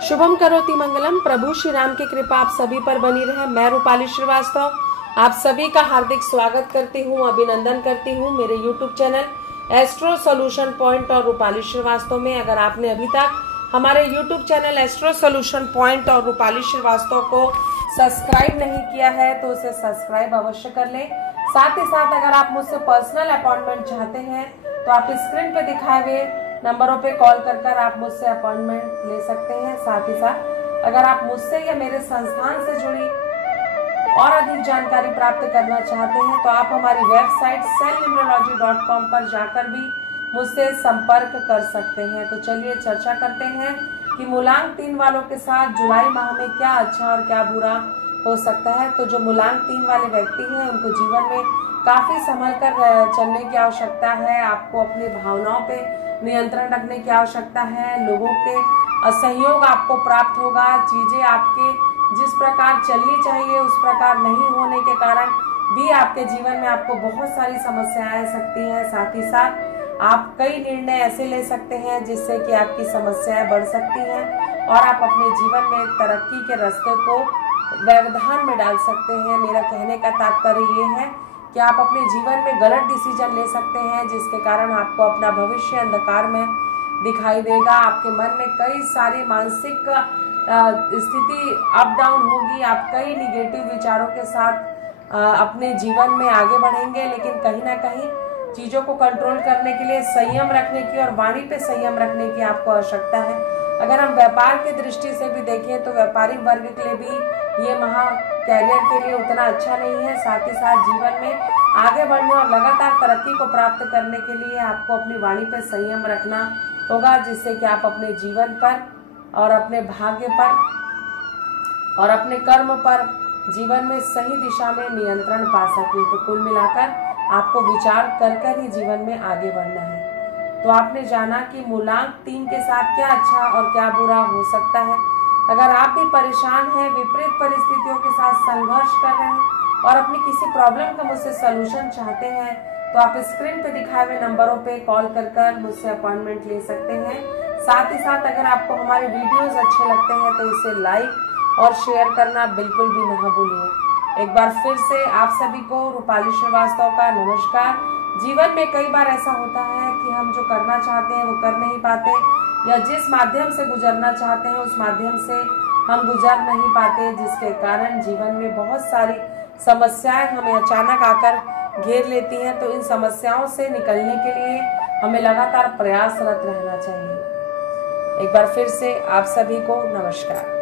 शुभम करोति मंगलम। प्रभु श्री राम की कृपा आप सभी पर बनी रहे। मैं रूपाली श्रीवास्तव आप सभी का हार्दिक स्वागत करती हूँ, अभिनंदन करती हूँ मेरे YouTube channel astro solution point और रूपाली श्रीवास्तव में। अगर आपने अभी तक हमारे YouTube channel astro solution point और रूपाली श्रीवास्तव को सब्सक्राइब नहीं किया है तो उसे सब्सक्राइब अवश्य कर लें। साथ ही साथ अगर आप मुझसे पर्सनल अपॉइंटमेंट चाहते हैं तो आप स्क्रीन पे दिखाए हुए नंबरों पे कॉल कर आप मुझसे अपॉइंटमेंट ले सकते हैं। साथ ही साथ अगर आप मुझसे या मेरे संस्थान से जुड़ी और अधिक जानकारी प्राप्त करना चाहते हैं तो आप हमारी वेबसाइट cellnumerology.com पर जाकर भी मुझसे संपर्क कर सकते हैं। तो चलिए चर्चा करते हैं कि मूलांक 3 वालों के साथ जुलाई माह में क्या अच्छा और क्या बुरा हो सकता है। तो जो मूलांक 3 वाले व्यक्ति हैं उनको जीवन में काफी संभल कर चलने की आवश्यकता है। आपको अपनी भावनाओं पे नियंत्रण रखने की आवश्यकता है। लोगों के असहयोग आपको प्राप्त होगा। चीजें आपके जिस प्रकार चलनी चाहिए उस प्रकार नहीं होने के कारण भी आपके जीवन में आपको बहुत सारी समस्याएं आ सकती हैं। साथ ही साथ आप कई निर्णय ऐसे ले सकते हैं जिससे कि आपकी समस्याएं बढ़ सकती हैं और आप अपने जीवन में तरक्की के रास्ते को व्यवधान में डाल सकते हैं। मेरा कहने का तात्पर्य ये है कि आप अपने जीवन में गलत डिसीजन ले सकते हैं जिसके कारण आपको अपना भविष्य अंधकार में दिखाई देगा। आपके मन में कई सारी मानसिक स्थिति अप डाउन होगी। आप कई निगेटिव विचारों के साथ अपने जीवन में आगे बढ़ेंगे, लेकिन कहीं ना कहीं चीजों को कंट्रोल करने के लिए संयम रखने की और वाणी पे संयम रखने की आपको आवश्यकता है। अगर हम व्यापार की दृष्टि से भी देखें तो व्यापारिक वर्ग के लिए भी ये माह कैरियर के लिए उतना अच्छा नहीं है। साथ ही साथ जीवन में आगे बढ़ने और लगातार तरक्की को प्राप्त करने के लिए आपको अपनी वाणी पे संयम रखना होगा, जिससे कि आप अपने जीवन पर और अपने भाग्य पर और अपने कर्म पर जीवन में सही दिशा में नियंत्रण पा सके। तो कुल मिलाकर आपको विचार कर ही जीवन में आगे बढ़ना है। तो आपने जाना कि मूलांक 3 के साथ क्या अच्छा और क्या बुरा हो सकता है। अगर आप भी परेशान हैं, विपरीत परिस्थितियों के साथ संघर्ष कर रहे हैं और अपनी किसी प्रॉब्लम का मुझसे सलूशन चाहते हैं तो आप स्क्रीन पे दिखाए हुए नंबरों पे कॉल कर मुझसे अपॉइंटमेंट ले सकते हैं। साथ ही साथ अगर आपको हमारे वीडियोस अच्छे लगते हैं तो इसे लाइक और शेयर करना बिल्कुल भी न भूलिए। एक बार फिर से आप सभी को रूपाली श्रीवास्तव का नमस्कार। जीवन में कई बार ऐसा होता है कि हम जो करना चाहते हैं वो कर नहीं पाते, या जिस माध्यम से गुजरना चाहते हैं उस माध्यम से हम गुजर नहीं पाते, जिसके कारण जीवन में बहुत सारी समस्याएं हमें अचानक आकर घेर लेती हैं। तो इन समस्याओं से निकलने के लिए हमें लगातार प्रयासरत रहना चाहिए। एक बार फिर से आप सभी को नमस्कार।